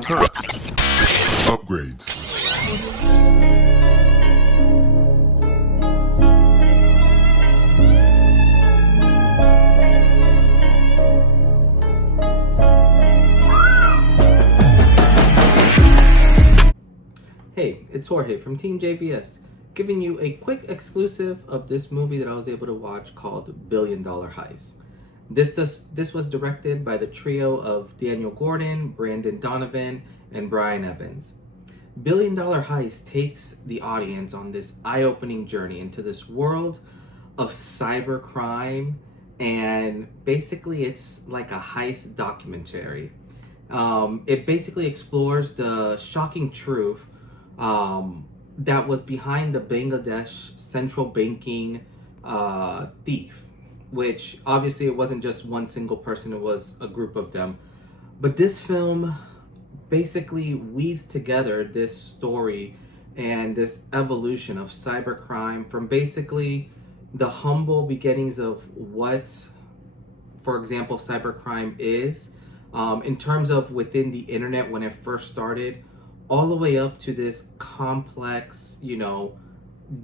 Upgrades. Hey, it's Jorge from TeamJVS, giving you a quick exclusive of this movie that I was able to watch called $1 Billion Heist. This was directed by the trio of Daniel Gordon, Brandon Donovan, and Brian Evans. $1 Billion Heist takes the audience on this eye-opening journey into this world of cybercrime, and basically it's like a heist documentary. It basically explores the shocking truth that was behind the Bangladesh Central Banking thief, which obviously it wasn't just one single person, it was a group of them. But this film basically weaves together this story and this evolution of cybercrime from basically the humble beginnings of what, for example, cybercrime is, in terms of within the internet when it first started, all the way up to this complex,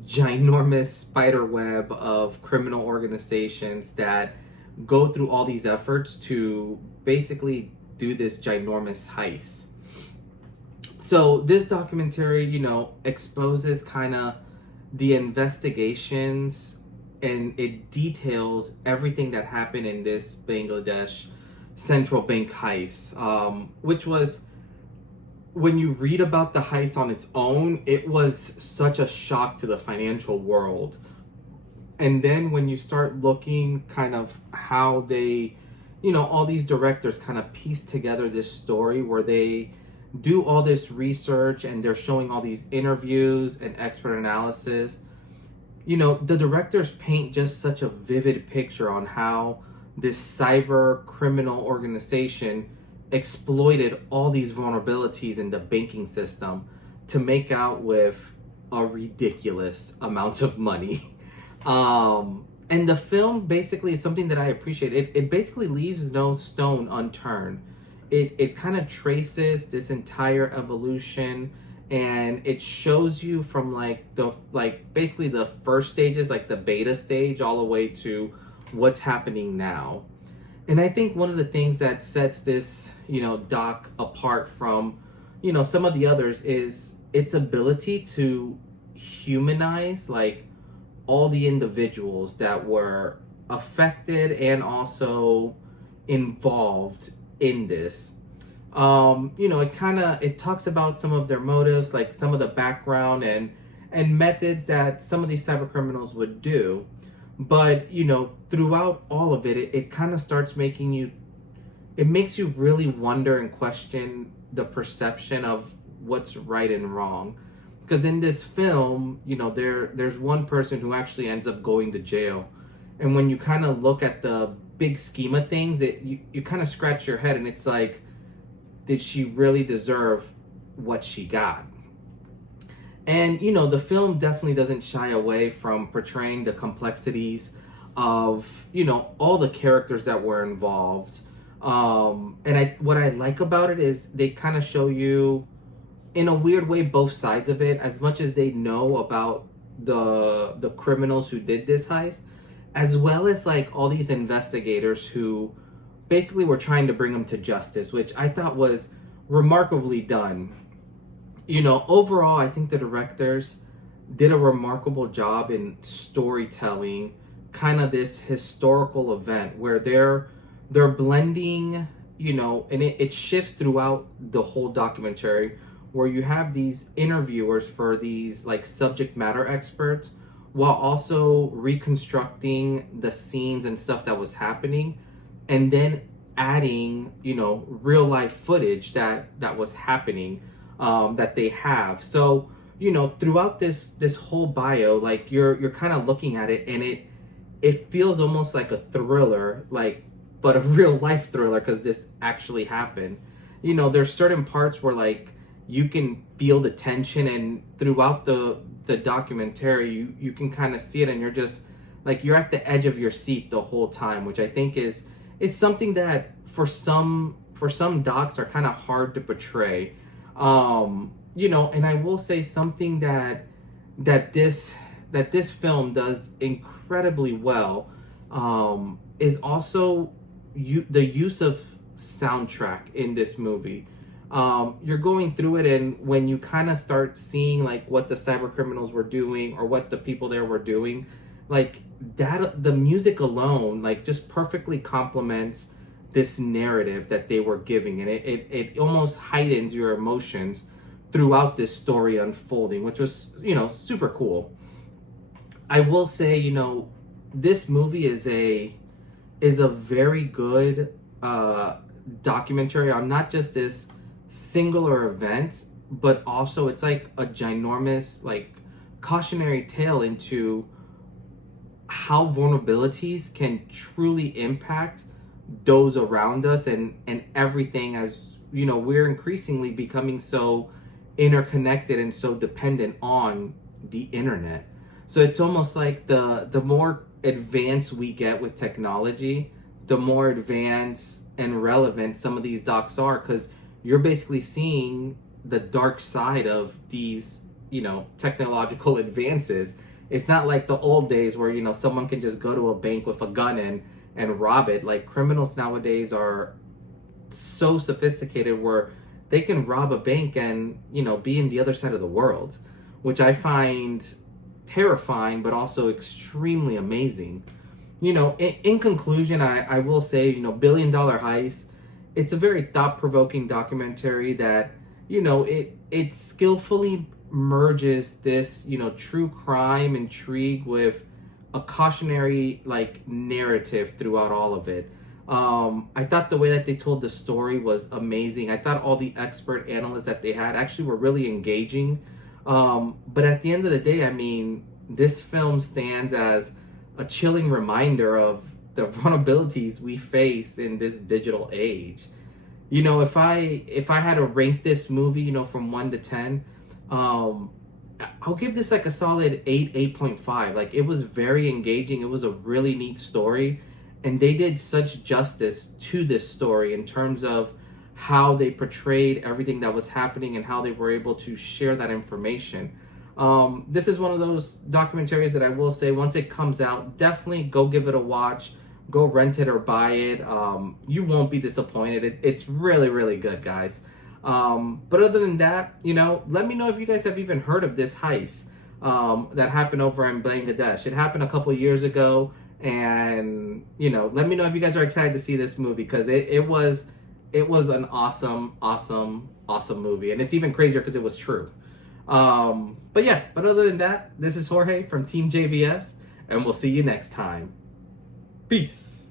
ginormous spider web of criminal organizations that go through all these efforts to basically do this ginormous heist. So this documentary, exposes kind of the investigations, and it details everything that happened in this Bangladesh Central Bank heist, which was, when you read about the heist on its own, it was such a shock to the financial world. And then when you start looking kind of how they, all these directors kind of piece together this story where they do all this research and they're showing all these interviews and expert analysis. The directors paint just such a vivid picture on how this cyber criminal organization exploited all these vulnerabilities in the banking system to make out with a ridiculous amount of money. And the film basically is something that I appreciate. It basically leaves no stone unturned. It kind of traces this entire evolution, and it shows you from basically the first stages, like the beta stage, all the way to what's happening now. And I think one of the things that sets this, doc apart from, some of the others is its ability to humanize, all the individuals that were affected and also involved in this. It talks about some of their motives, like some of the background and methods that some of these cyber criminals would do. But, throughout all of it, it kind of starts making you, it makes you really wonder and question the perception of what's right and wrong. Because in this film, there's one person who actually ends up going to jail. And when you kind of look at the big scheme of things, you kind of scratch your head and it's like, did she really deserve what she got? And, the film definitely doesn't shy away from portraying the complexities of, all the characters that were involved. And what I like about it is they kind of show you, in a weird way, both sides of it, as much as they know about the criminals who did this heist, as well as all these investigators who basically were trying to bring them to justice, which I thought was remarkably done. Overall, I think the directors did a remarkable job in storytelling kind of this historical event where they're blending, and it shifts throughout the whole documentary, where you have these interviewers for these subject matter experts while also reconstructing the scenes and stuff that was happening, and then adding, real life footage that was happening, that they have. So, throughout this whole bio, you're kind of looking at it, and it feels almost like a thriller, but a real life thriller, because this actually happened. There's certain parts where you can feel the tension, and throughout the documentary, you can kind of see it, and you're just you're at the edge of your seat the whole time, which I think is something that for some for some docs are kind of hard to portray. You know, and I will say something that this film does incredibly well, is also the use of soundtrack in this movie. You're going through it, and when you kind of start seeing like what the cyber criminals were doing or what the people there were doing, like that, the music alone like just perfectly complements this narrative that they were giving, and it almost heightens your emotions throughout this story unfolding, which was, you know, super cool. I will say, you know, this movie is a very good documentary on not just this singular event, but also it's like a ginormous like cautionary tale into how vulnerabilities can truly impact those around us, and everything, as you know, we're increasingly becoming so interconnected and so dependent on the internet. So it's almost like the more advanced we get with technology, the more advanced and relevant some of these docs are, because you're basically seeing the dark side of these, you know, technological advances. It's not like the old days where, you know, someone can just go to a bank with a gun and rob it. Like, criminals nowadays are so sophisticated where they can rob a bank and, you know, be in the other side of the world, which I find terrifying, but also extremely amazing. You know, in conclusion, I will say, you know, $1 Billion Heist, it's a very thought-provoking documentary that, you know, it skillfully merges this, you know, true crime intrigue with a cautionary like narrative throughout all of it. I thought the way that they told the story was amazing. I thought all the expert analysts that they had actually were really engaging. But at the end of the day, I mean, this film stands as a chilling reminder of the vulnerabilities we face in this digital age. You know, if I had to rank this movie, you know, from 1 to 10, I'll give this like a solid 8.5. Like, it was very engaging. It was a really neat story, and they did such justice to this story in terms of how they portrayed everything that was happening and how they were able to share that information. This is one of those documentaries that I will say, once it comes out, definitely go give it a watch. Go rent it or buy it. You won't be disappointed. It's really, really good, guys. But other than that, you know, let me know if you guys have even heard of this heist that happened over in Bangladesh. It happened a couple years ago, and, you know, let me know if you guys are excited to see this movie, because it was an awesome movie, and it's even crazier because it was true. But yeah, but other than that, this is Jorge from TeamJVS, and we'll see you next time. Peace.